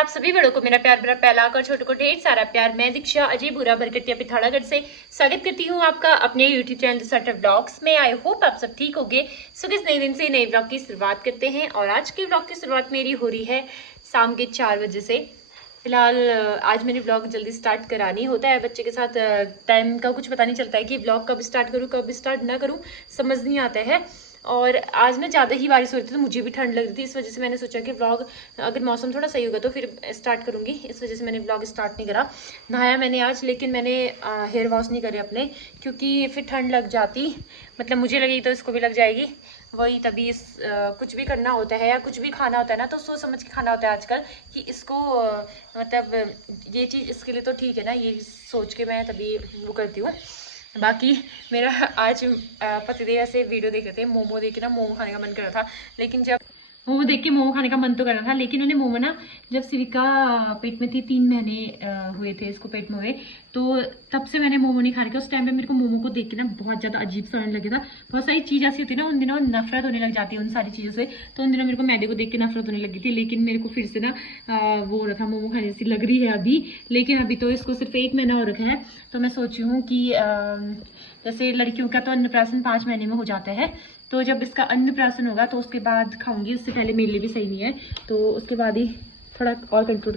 आप सभी बड़ों को मेरा प्यार भरा पहला और छोटों को ढेर सारा प्यार। मैं दीक्षा अजय बुरा भरकटिया पिथौरागढ़ से स्वागत करती हूँ आपका अपने यूट्यूब चैनल सटर ब्लॉग्स में। आई होप आप सब ठीक होंगे। सो किस नए दिन से नए ब्लॉग की शुरुआत करते हैं और आज के ब्लॉग की शुरुआत मेरी हो रही है शाम के 4 बजे से। फिलहाल आज मैंने ब्लॉग जल्दी स्टार्ट करानी होता है बच्चे के साथ। टाइम का कुछ पता नहीं चलता है कि ब्लॉग कब स्टार्ट करूँ कब स्टार्ट ना करूँ, समझ नहीं आता है। और आज ना ज़्यादा ही बारिश हो रही थी तो मुझे भी ठंड लग रही थी, इस वजह से मैंने सोचा कि ब्लॉग अगर मौसम थोड़ा सही होगा तो फिर स्टार्ट करूँगी। इस वजह से मैंने ब्लॉग स्टार्ट नहीं करा। नहाया मैंने आज, लेकिन मैंने हेयर वॉश नहीं करे अपने, क्योंकि फिर ठंड लग जाती, मतलब मुझे लगी तो इसको भी लग जाएगी। वही तभी कुछ भी करना होता है या कुछ भी खाना होता है ना तो सोच समझ के खाना होता है आजकल कि इसको मतलब ये चीज़ इसके लिए तो ठीक है ना, ये सोच के मैं तभी वो करती हूँ। बाकी मेरा आज पतिदेव ऐसे वीडियो देख रहे थे, मोमो देख के ना मोमो खाने का मन कर रहा था, लेकिन जब मोमो देख के मोमो खाने का मन तो कर रहा था, लेकिन उन्हें मोमो ना जब सिविका पेट में थी 3 महीने हुए थे इसको पेट में हुए, तो तब से मैंने मोमो नहीं खा रखा। उस टाइम पे मेरे को मोमो को देख के ना बहुत ज़्यादा अजीब सा लगने लगा था। बहुत सारी चीज़ ऐसी होती है ना उन दिनों नफरत होने लग जाती है उन सारी चीज़ों से, तो उन दिनों मेरे को मैदे को देख के नफरत होने लगी थी। लेकिन मेरे को फिर से ना वो हो रखा मोमो खाने जैसी लग रही है अभी, लेकिन अभी तो इसको सिर्फ 1 महीना हो रखा है। तो मैं सोची हूँ कि जैसे लड़कियों का तो अन्नप्राशन 5 महीने में हो जाता है, तो जब इसका अन्नप्राशन होगा तो उसके बाद खाऊंगी। उससे पहले मेरे लिए भी सही नहीं है, तो उसके बाद ही थोड़ा और कंट्रोल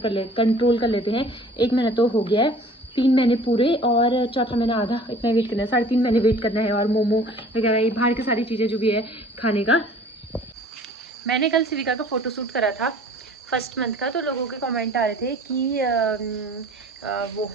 कर लेते हैं। 1 महीना तो हो गया है, 3 महीने पूरे और चौथा महीना आधा, इतना वेट करना है, 3.5 महीने वेट करना है। और मोमो वगैरह ये बाहर की सारी चीज़ें जो भी है खाने का। मैंने कल सिविका का फोटो शूट करा था फर्स्ट मंथ का, तो लोगों के कमेंट आ रहे थे कि वो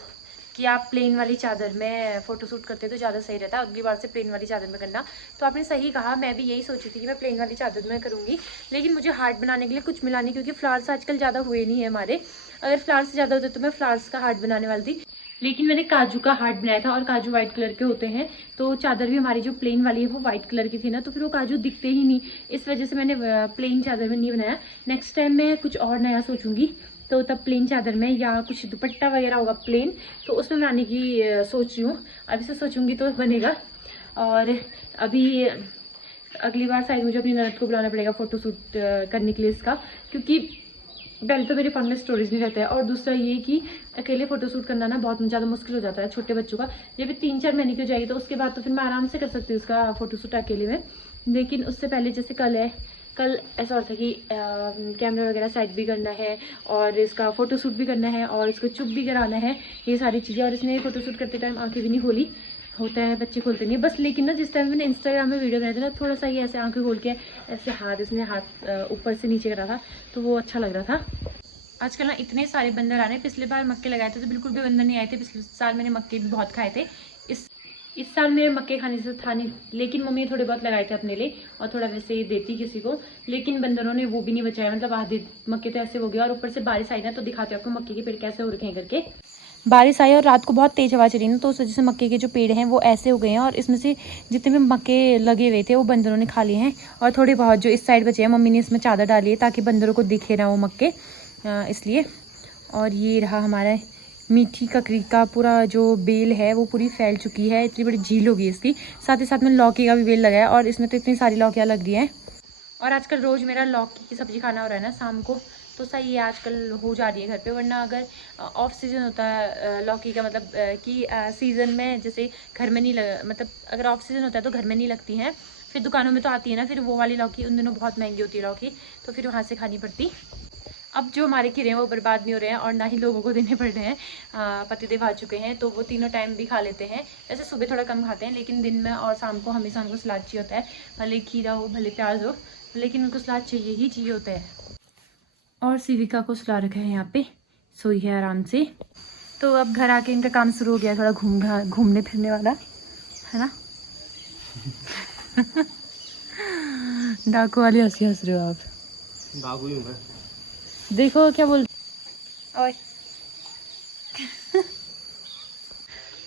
कि आप प्लेन वाली चादर में फ़ोटो शूट करते तो ज़्यादा सही रहता, अगली बार से प्लेन वाली चादर में करना। तो आपने सही कहा, मैं भी यही सोची थी कि मैं प्लेन वाली चादर में करूँगी, लेकिन मुझे हार्ट बनाने के लिए कुछ मिला नहीं, क्योंकि फ्लावर्स आजकल ज़्यादा हुए नहीं है हमारे। अगर फ्लावर्स ज़्यादा होते तो मैं फ्लावर्स का हार्ट बनाने वाली थी, लेकिन मैंने काजू का हार्ट बनाया था और काजू वाइट कलर के होते हैं, तो चादर भी हमारी जो प्लेन वाली है वो वाइट कलर की थी ना, तो फिर वो काजू दिखते ही नहीं, इस वजह से मैंने प्लेन चादर में नहीं बनाया। नेक्स्ट टाइम मैं कुछ और नया सोचूंगी, तो तब प्लेन चादर में या कुछ दुपट्टा वगैरह होगा प्लेन, तो उसमें बनाने की सोच रही हूँ। अभी से सोचूंगी तो बनेगा। और अभी अगली बार शायद मुझे अपनी ननद को बुलाना पड़ेगा फ़ोटो शूट करने के लिए इसका, क्योंकि पहले तो मेरे फ़ोन में स्टोरेज नहीं रहता है, और दूसरा ये कि अकेले फ़ोटो शूट करना ना बहुत ज़्यादा मुश्किल हो जाता है छोटे बच्चों का। जब 3-4 महीने की हो जाएगी तो उसके बाद तो फिर मैं आराम से कर सकती हूँ उसका फ़ोटो शूट अकेले में। लेकिन उससे पहले जैसे कल ऐसा होता है कि कैमरा वगैरह सेट भी करना है और इसका फ़ोटो शूट भी करना है और इसको चुप भी कराना है, ये सारी चीज़ें। और इसने फ़ोटो शूट करते टाइम आंखें भी नहीं खोली, होता है बच्चे खोलते नहीं बस। लेकिन ना जिस टाइम मैंने इंस्टाग्राम में वीडियो बनाया था ना, थोड़ा सा ये ऐसे आंखें खोल के ऐसे इसने हाथ ऊपर से नीचे करा था, तो वो अच्छा लग रहा था। आजकल ना इतने सारे बंदर आ रहे हैं। पिछले बार मक्के लगाए थे तो बिल्कुल भी बंदर नहीं आए थे। पिछले साल मैंने मक्के भी बहुत खाए थे। इस साल मेरे मक्के खाने से था नहीं, लेकिन मम्मी थोड़े बहुत लगाए थे अपने लिए और थोड़ा वैसे ही देती किसी को, लेकिन बंदरों ने वो भी नहीं बचाया। मतलब आधे मक्के तो ऐसे हो गया, और ऊपर से बारिश आई ना, तो दिखाते हो आपको मक्के के पेड़ कैसे हो रखे हैं करके। बारिश आई और रात को बहुत तेज हवा चली ना, तो उस वजह से मक्के के जो पेड़ हैं वो ऐसे हो गए हैं, और इसमें से जितने भी मक्के लगे हुए थे वो बंदरों ने खा लिए हैं। और थोड़े बहुत जो इस साइड बचे हैं, मम्मी ने इसमें चादर डाली है ताकि बंदरों को दिखे ना वो मक्के, इसलिए। और ये रहा हमारा मीठी ककड़ी का पूरा जो बेल है वो पूरी फैल चुकी है, इतनी बड़ी झील होगी इसकी। साथ ही साथ में लौकी का भी बेल लगाया, और इसमें तो इतनी सारी लौकियाँ लग रही हैं। और आजकल रोज़ मेरा लौकी की सब्ज़ी खाना हो रहा है ना शाम को, तो सही है आजकल हो जा रही है घर पे। वरना अगर ऑफ सीज़न होता है लौकी का, मतलब कि सीज़न में जैसे घर में नहीं मतलब अगर ऑफ सीज़न होता है तो घर में नहीं लगती हैं, फिर दुकानों में तो आती है ना, फिर वो वाली लौकी उन दिनों बहुत महंगी होती है लौकी, तो फिर वहाँ से खानी पड़ती। अब जो हमारे खीरे हैं वो बर्बाद नहीं हो रहे हैं और ना ही लोगों को देने पड़ रहे हैं। पतिदेव आ चुके हैं तो वो तीनों टाइम भी खा लेते हैं। वैसे सुबह थोड़ा कम खाते हैं, लेकिन दिन में और शाम को हमेशा उनको सलाद चाहिए होता है, भले खीरा हो भले प्याज हो, लेकिन उनको सलाद चाहिए ही चाहिए होता है। और सिविका को सुला रखा है यहाँ पे, सोई है आराम से। तो अब घर आके इनका काम शुरू हो गया, थोड़ा घूमने फिरने वाला है ना। डाकू वाली हंसी हंस रहे हो आप। डाकू ही हूँ मैं। देखो क्या बोल ओए।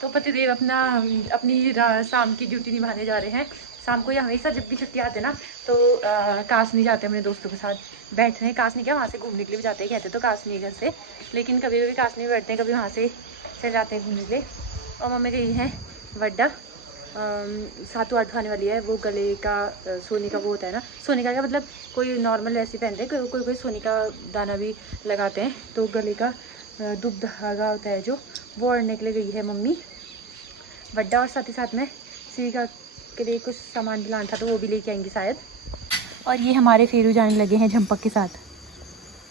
तो पतिदेव अपनी शाम की ड्यूटी निभाने जा रहे हैं। शाम को या हमेशा जब भी छुट्टी आते ना तो कासनी जाते हैं अपने दोस्तों के साथ बैठने। कासनी क्या, वहाँ से घूमने के लिए भी जाते हैं, कहते तो कासनी घर से, लेकिन कभी कभी कासनी बैठते हैं, कभी वहाँ से चले जाते हैं घूमने के लिए। और मम्मी गई हैं वड्डा, 7 8 आने वाली है। वो गले का सोने का वो होता है ना, सोने का क्या मतलब कोई नॉर्मल ऐसे पहनते हैं, कोई कोई सोने का दाना भी लगाते हैं। तो गले का दुब धागा होता है जो, वो ओढ़ने के लिए गई है मम्मी बड्डा। और साथ ही साथ में सीविका के लिए कुछ सामान भी लाना था, तो वो भी लेके आएंगी शायद। और ये हमारे फेरू जाने लगे हैं झंपक के साथ।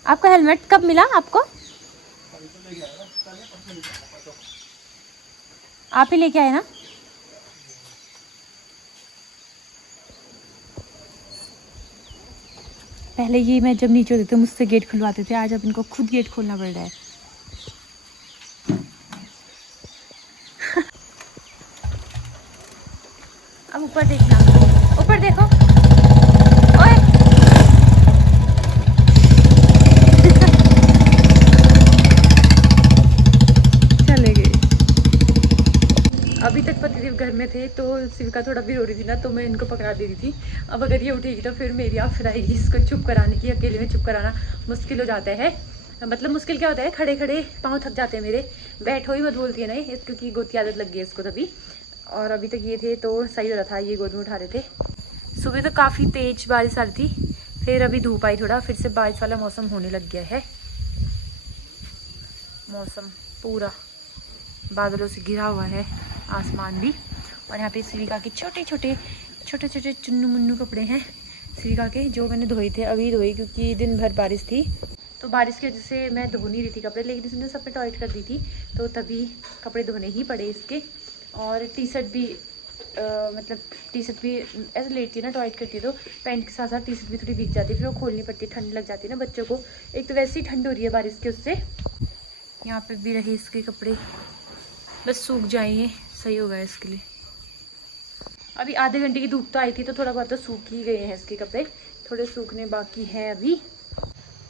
आपका हेलमेट कब मिला आपको? आप ही लेके आए ना? पहले ये मैं जब नीचे होते थे मुझसे गेट खुलवाते थे, आज अब इनको खुद गेट खोलना पड़ रहा है। अब ऊपर देखना, ऊपर देखो। ओए चले गए। अभी तक पतिदेव घर में थे, तो शिविका थोड़ा भी रो रही थी ना, तो मैं इनको पकड़ा दे रही थी। अब अगर ये उठेगी तो फिर मेरी आफत आएगी इसको चुप कराने की। अकेले में चुप कराना मुश्किल हो जाता है। मतलब मुश्किल क्या होता है, खड़े खड़े पाँव थक जाते हैं मेरे। बैठो ही मत बोलती है ना ये, क्योंकि गोद की आदत लग गई है इसको तभी। और अभी तक ये थे तो सही हो रहा था, ये गोद में उठा रहे थे। सुबह तो काफ़ी तेज बारिश आ रही थी, फिर अभी धूप आई, थोड़ा फिर से बारिश वाला मौसम होने लग गया है। मौसम पूरा बादलों से घिरा हुआ है, आसमान भी। और यहाँ पे शिविका के छोटे छोटे चुन्नू मुन्नू कपड़े हैं शिविका के, जो मैंने धोए थे, अभी धोए क्योंकि दिन भर बारिश थी। तो बारिश की वजह से मैं धो नहीं रही थी कपड़े, लेकिन इसने सब पे टॉयलेट कर दी थी, तो तभी कपड़े धोने ही पड़े इसके। और टी शर्ट भी मतलब टी शर्ट भी ऐसे लेटती है ना, टॉयलेट करती है, तो पैंट के साथ साथ टी शर्ट भी थोड़ी भीग जाती है, फिर वो खोलनी पड़ती है, ठंड लग जाती है ना बच्चों को। एक तो वैसे ही ठंड हो रही है बारिश के उससे। यहाँ पे भी रहे इसके कपड़े, बस सूख जाएंगे, सही होगा इसके लिए। अभी आधे घंटे की धूप तो आई थी, तो थोड़ा बहुत तो सूख ही गए हैं इसके कपड़े, थोड़े सूखने बाकी हैं अभी।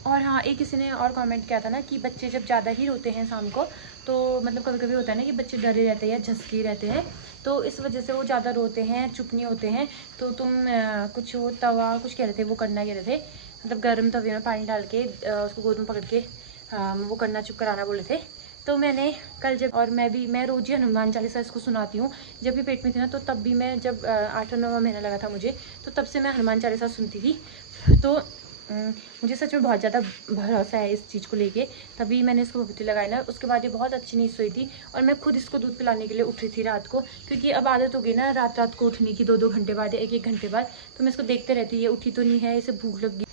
और हाँ, एक किसी ने और कमेंट किया था ना कि बच्चे जब ज़्यादा ही रोते हैं शाम को, तो मतलब कभी कभी होता है ना कि बच्चे डरे रहते हैं या झसके रहते हैं, तो इस वजह से वो ज़्यादा रोते हैं, चुप नहीं होते हैं। तो तुम कुछ वो तवा कुछ कह रहे थे, वो करना कह रहे थे, मतलब गर्म तवे में पानी डाल के उसको गोद में पकड़ के वो करना, चुप कराना बोले थे। तो मैंने कल जब, और मैं रोज़ ही हनुमान चालीसा इसको सुनाती हूँ। जब भी पेट में थी ना, तो तब भी मैं, जब 8वां महीना लगा था मुझे, तो तब से मैं हनुमान चालीसा सुनती थी। तो मुझे सच में बहुत ज़्यादा भरोसा है इस चीज़ को लेके, तभी मैंने इसको भभूति लगाई ना। उसके बाद ये बहुत अच्छी नींद सोई थी, और मैं खुद इसको दूध पिलाने के लिए उठ रही थी रात को, क्योंकि अब आदत हो गई ना रात को उठने की, 2 घंटे बाद या 1 घंटे बाद। तो मैं इसको देखते रहती, ये उठी तो नहीं है, इसे भूख लग गई,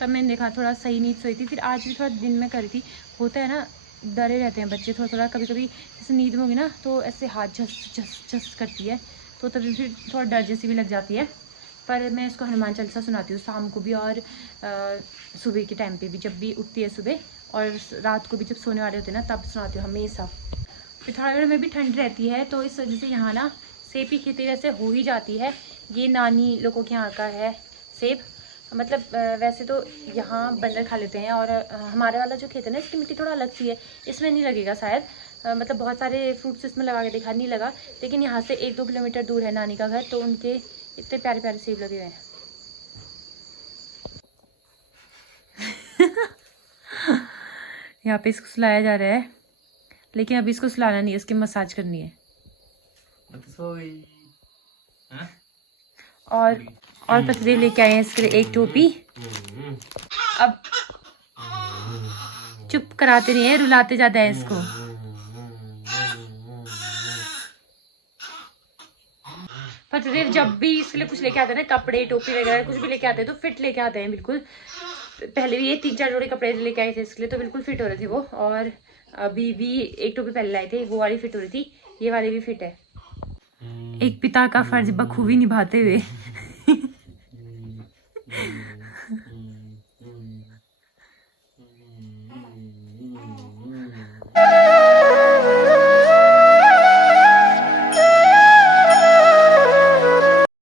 तब मैंने देखा थोड़ा सही नींद सोई थी। फिर आज भी थोड़ा दिन में करी थी। होता है ना, डरे रहते हैं बच्चे थोड़ा कभी कभी, जैसे नींद में होगी ना तो ऐसे हाथ झस करती है, तो तभी फिर थोड़ा डर जैसी भी लग जाती है। पर मैं इसको हनुमान चालीसा सुनाती हूँ शाम को भी, और सुबह के टाइम पे भी, जब भी उठती है सुबह, और रात को भी जब सोने वाले होते हैं ना, तब सुनाती हूँ हमेशा। पिथौरागढ़ में भी ठंड रहती है, तो इस वजह से यहाँ ना सेब की खेती वैसे हो ही जाती है। ये नानी लोगों के यहाँ का है सेब। मतलब वैसे तो यहाँ बंदर खा लेते हैं, और हमारे वाला जो खेत है ना, इसकी मिट्टी थोड़ा अलग सी है, इसमें नहीं लगेगा शायद। मतलब बहुत सारे फ्रूट्स इसमें लगा के देखा, नहीं लगा। लेकिन यहाँ से 1-2 किलोमीटर दूर है नानी का घर, तो उनके इतने प्यारे प्यारे सेब लगे हुए हैं। यहाँ पे इसको सुलाया जा रहा है, लेकिन अभी इसको सुलाना नहीं है, इसकी मसाज करनी है। और पतरे लेके आए हैं इसके लिए एक टोपी। अब चुप कराते नहीं है, रुलाते जाता है इसको। पतदेव जब भी इसके लिए कुछ लेके आते हैं ना, कपड़े टोपी वगैरह कुछ भी लेके आते हैं, तो फिट लेके आते हैं बिल्कुल। पहले भी ये 3-4 जोड़े कपड़े लेके आए थे इसके लिए, तो बिल्कुल फिट हो रहे थे वो। और अभी भी एक टोपी पहले लाए थे, वो वाली फिट हो रही थी, ये वाली भी फिट है। एक पिता का फर्ज बखूबी निभाते हुए